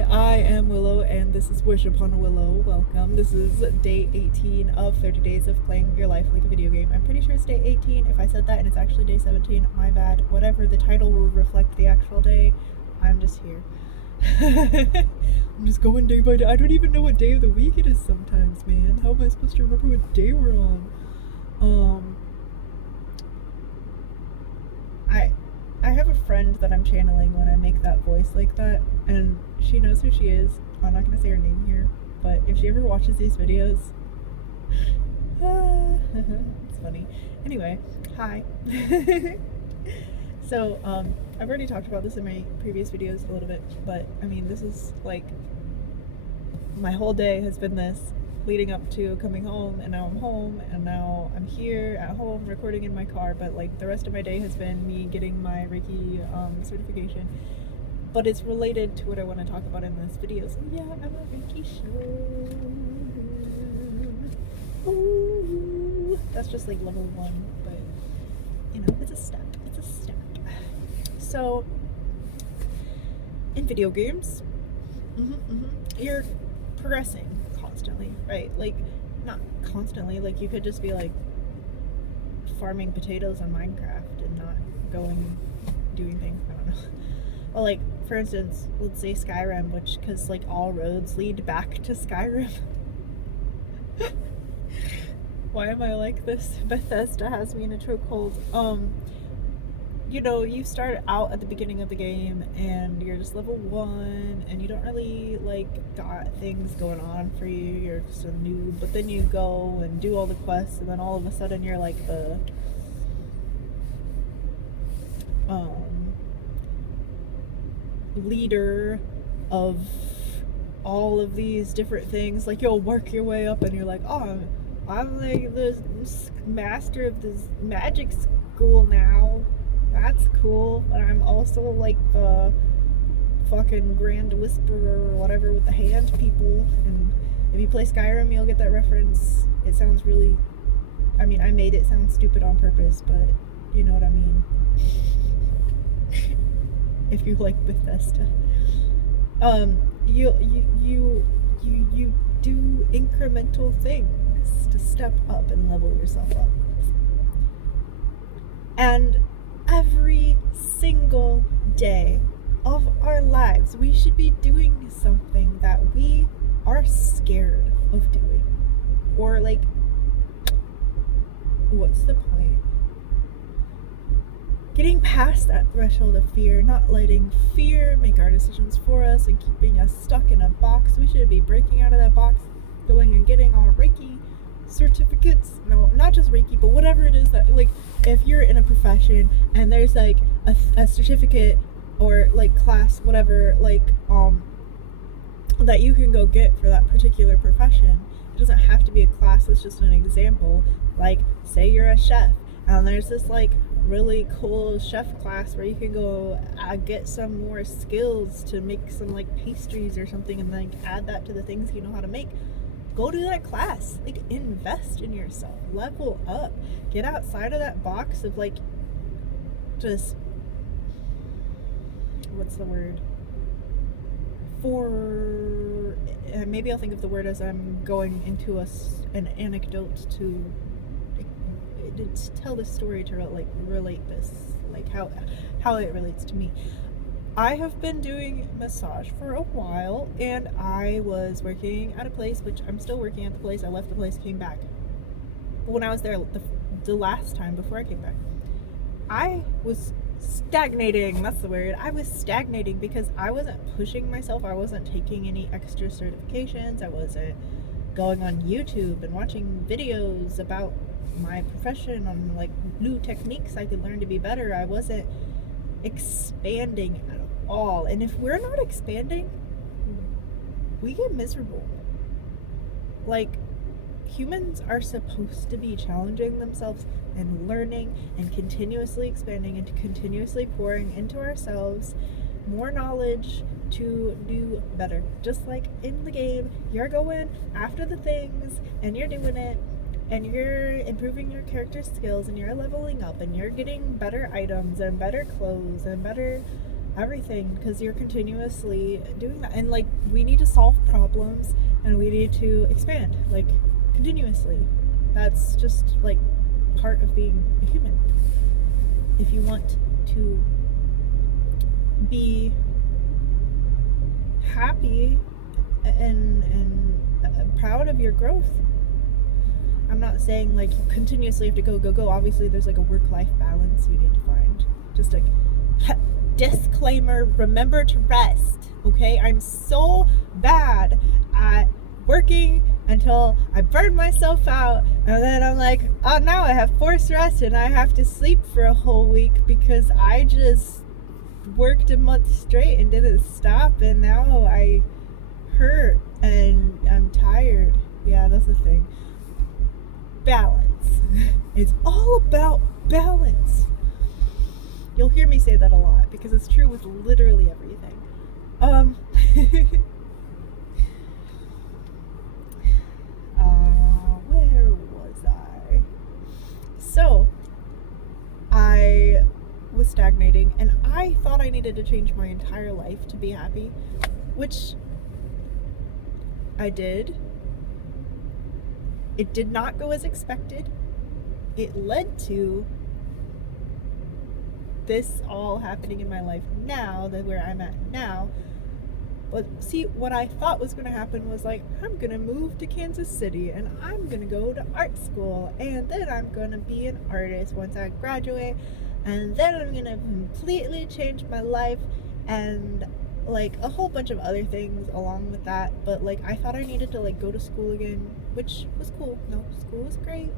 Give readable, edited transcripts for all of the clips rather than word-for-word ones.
I am Willow, and this is Wish Upon a Willow. Welcome. This is day 18 of 30 days of playing your life like a video game. I'm pretty sure it's day 18. If I said that and it's actually day 17, my bad. Whatever, the title will reflect the actual day. I'm just here. I'm just going day by day. I don't even know what day of the week it is sometimes, man. How am I supposed to remember what day we're on? I have a friend that I'm channeling when I make that voice like that, and she knows who she is. I'm not gonna say her name here, but if she ever watches these videos, it's funny. Anyway, hi. So, I've already talked about this in my previous videos a little bit, but I mean, this is like, my whole day has been this, leading up to coming home, and now I'm home, and now I'm here at home recording in my car, but like the rest of my day has been me getting my Reiki certification, but it's related to what I want to talk about in this video. So yeah, I'm a Reiki show. Ooh, that's just like level 1, but you know, it's a step. So in video games, you're progressing constantly, right? Like, not constantly, like you could just be like farming potatoes on Minecraft and not going doing things. I don't know. Well, like for instance, let's say Skyrim, which, because like all roads lead back to Skyrim. Why am I like this? Bethesda has me in a chokehold. You know, you start out at the beginning of the game and you're just level 1 and you don't really like got things going on for you, you're just a noob, but then you go and do all the quests and then all of a sudden you're like the leader of all of these different things. Like you'll work your way up and you're like, oh, I'm like the master of this magic school now. That's cool. And I'm also like the fucking Grand Whisperer or whatever with the hand people. And if you play Skyrim, you'll get that reference. It sounds really, I mean, I made it sound stupid on purpose, but you know what I mean. If you like Bethesda. You do incremental things to step up and level yourself up. And every single day of our lives, we should be doing something that we are scared of doing. Or like, what's the point? Getting past that threshold of fear, not letting fear make our decisions for us and keeping us stuck in a box. We should be breaking out of that box, going and getting our Reiki certificates. No, not just Reiki, but whatever it is that, like, if you're in a profession and there's like a certificate or like class, whatever, like that you can go get for that particular profession. It doesn't have to be a class, it's just an example. Like, say you're a chef and there's this like really cool chef class where you can go get some more skills to make some like pastries or something, and like add that to the things you know how to make. Go to that class. Like, invest in yourself, level up, get outside of that box of like just, what's the word for, maybe I'll think of the word as I'm going into an anecdote to tell this story, to like relate this, like how it relates to me. I have been doing massage for a while, and I was working at a place, which I'm still working at the place. I left the place, came back. But when I was there the last time before I came back, I was stagnating. That's the word. I was stagnating because I wasn't pushing myself. I wasn't taking any extra certifications. I wasn't going on YouTube and watching videos about my profession on like new techniques I could learn to be better. I wasn't expanding at all. And if we're not expanding, we get miserable. Like, humans are supposed to be challenging themselves and learning and continuously expanding and continuously pouring into ourselves more knowledge to do better. Just like in the game, you're going after the things and you're doing it and you're improving your character skills and you're leveling up and you're getting better items and better clothes and better everything, because you're continuously doing that. And like, we need to solve problems and we need to expand, like, continuously. That's just like part of being a human. If you want to be happy and proud of your growth, I'm not saying like you continuously have to go. Obviously there's like a work-life balance you need to find. Just like, disclaimer, remember to rest, okay? I'm so bad at working until I burn myself out, and then I'm like, oh, now I have forced rest and I have to sleep for a whole week because I just worked a month straight and didn't stop, and now I hurt and I'm tired. Yeah, that's the thing. Balance. It's all about balance. You'll hear me say that a lot because it's true with literally everything. Where was I? So, I was stagnating and I thought I needed to change my entire life to be happy, which I did. It did not go as expected. It led to this all happening in my life now, that where I'm at now. But see, what I thought was going to happen was like, I'm going to move to Kansas City and I'm going to go to art school and then I'm going to be an artist once I graduate, and then I'm going to completely change my life and like a whole bunch of other things along with that. But like, I thought I needed to like go to school again, which was cool. No, school was great.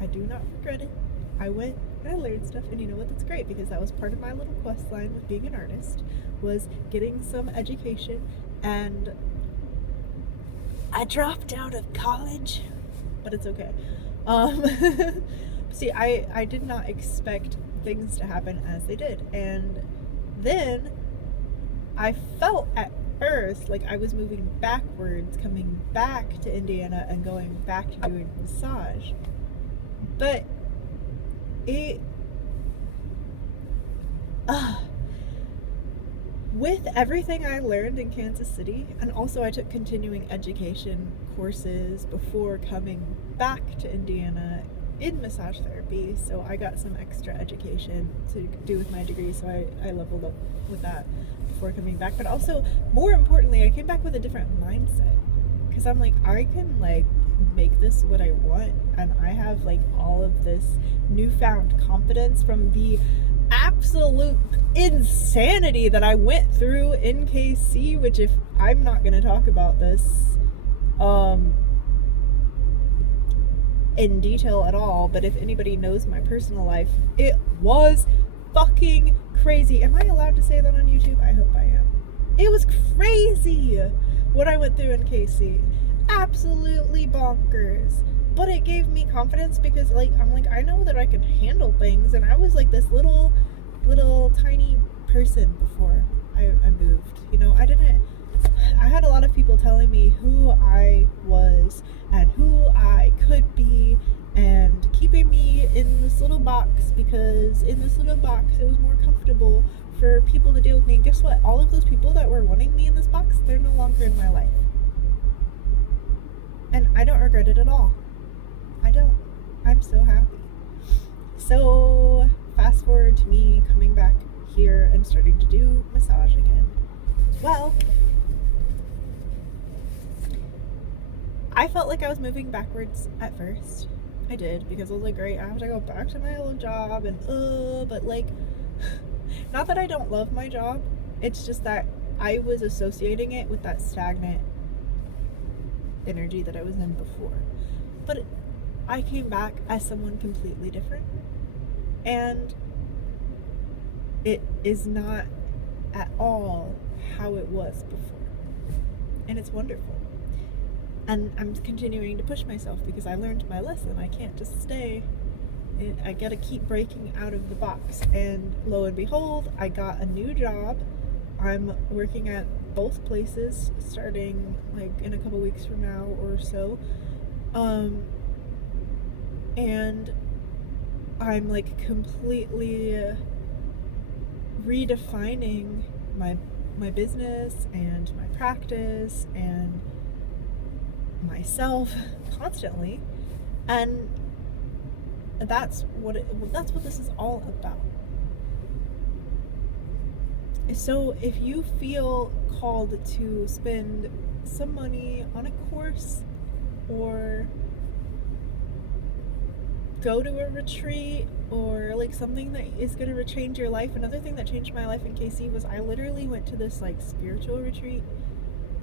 I do not regret it. I went and I learned stuff, and you know what, that's great, because that was part of my little quest line with being an artist, was getting some education. And I dropped out of college, but it's okay. See, I did not expect things to happen as they did, and then I felt at first like I was moving backwards, coming back to Indiana and going back to doing massage. But it, with everything I learned in Kansas City, and also I took continuing education courses before coming back to Indiana in massage therapy, so I got some extra education to do with my degree, so I leveled up with that before coming back. But also, more importantly, I came back with a different mindset, because I'm like, I can like make this what I want, and I have like all of this newfound confidence from the absolute insanity that I went through in KC, which, if I'm not going to talk about this in detail at all, but if anybody knows my personal life, it was fucking crazy. Am I allowed to say that on YouTube? I hope I am. It was crazy what I went through in KC. Absolutely bonkers. But it gave me confidence, because like, I'm like, I know that I can handle things, and I was like this little tiny person before I moved. You know, I had a lot of people telling me who I was and who I could be, and keeping me in this little box, because in this little box it was more comfortable for people to deal with me. And guess what? All of those people that were wanting me in this box, they're no longer in my life. And I don't regret it at all. I don't. I'm so happy. So, fast forward to me coming back here and starting to do massage again. Well, I felt like I was moving backwards at first. I did, because I was like, great, I have to go back to my old job, and but like, not that I don't love my job, it's just that I was associating it with that stagnant energy that I was in before. But I came back as someone completely different, and it is not at all how it was before, and it's wonderful. And I'm continuing to push myself, because I learned my lesson. I can't just stay. I gotta keep breaking out of the box. And lo and behold, I got a new job. I'm working at both places starting like in a couple weeks from now or so. And I'm like completely redefining my business and my practice and myself constantly, and that's what this is all about. So if you feel called to spend some money on a course or go to a retreat or like something that is going to change your life. Another thing that changed my life in KC was I literally went to this like spiritual retreat,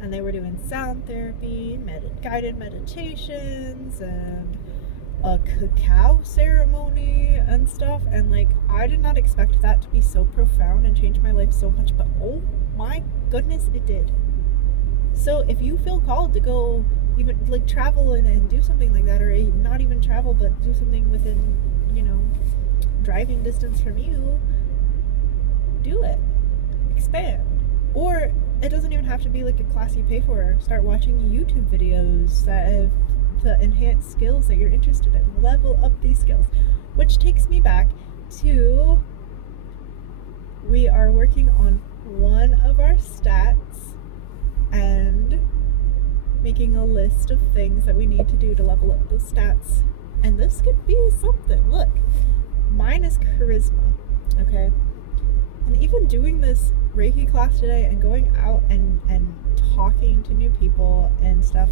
and they were doing sound therapy, guided meditations, and a cacao ceremony and stuff, and like I did not expect that to be so profound and change my life so much, but oh my goodness, it did. So if you feel called to go even like travel and do something like that, or not even travel but do something within, you know, driving distance from you, do it. Expand. Or it doesn't even have to be like a class you pay for. Start watching YouTube videos that have to enhance skills that you're interested in. Level up these skills. Which takes me back to, we are working on one of our stats and making a list of things that we need to do to level up those stats. And this could be something. Look, mine is charisma, okay? And even doing this Reiki class today and going out and talking to new people and stuff,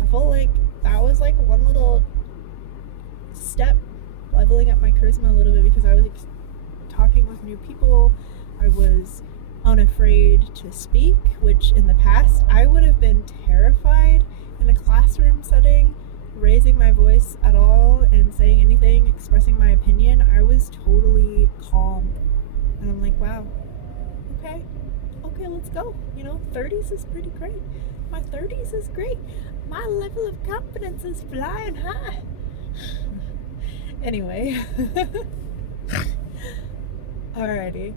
I felt like that was like one little step leveling up my charisma a little bit, because I was talking with new people. I was unafraid to speak, which in the past I would have been terrified in a classroom setting, raising my voice at all and saying anything, expressing my opinion. I was totally calm, and I'm like, wow, okay, let's go. You know, 30s is pretty great. My 30s is great. My level of confidence is flying high. Anyway, alrighty.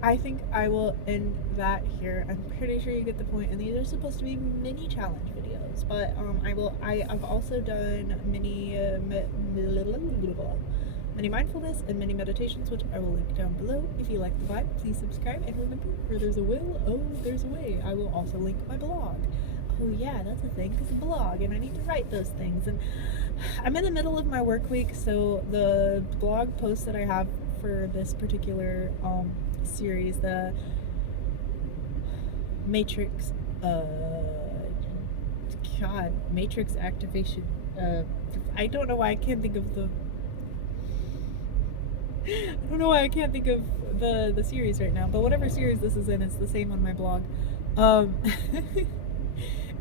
I think I will end that here. I'm pretty sure you get the point, and these are supposed to be mini challenge videos, but I've also done mini mindfulness and mini meditations, which I will link down below. If you like the vibe, please subscribe, and remember, where there's a will, oh, there's a way. I will also link my blog. Oh yeah, that's a thing, because a blog, and I need to write those things, and I'm in the middle of my work week, so the blog posts that I have for this particular series, the Matrix Matrix activation, I don't know why I can't think of the series right now, but whatever series this is in, it's the same on my blog.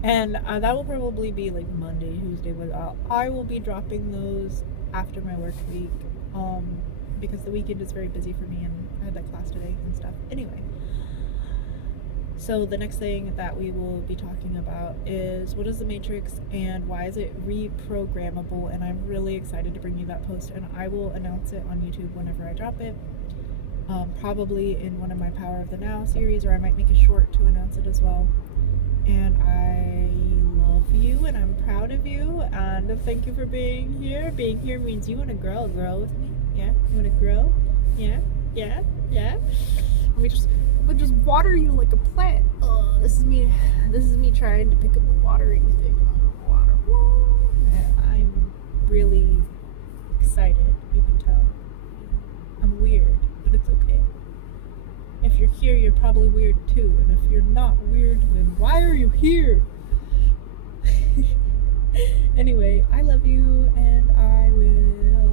And that will probably be like Monday, Tuesday, but I will be dropping those after my work week, because the weekend is very busy for me, and I had that class today and stuff. Anyway, so the next thing that we will be talking about is, what is the Matrix and why is it reprogrammable? And I'm really excited to bring you that post, and I will announce it on YouTube whenever I drop it, probably in one of my Power of the Now series, or I might make a short to announce it as well. And I love you, and I'm proud of you, and thank you for being here. Being here means you want to grow with me. Yeah, you want to grow? Yeah. We just water you like a plant. Oh, this is me trying to pick up a watering thing. Water. I'm really excited. You can tell. I'm weird, but it's okay. If you're here, you're probably weird too. And if you're not weird, then why are you here? Anyway, I love you, and I will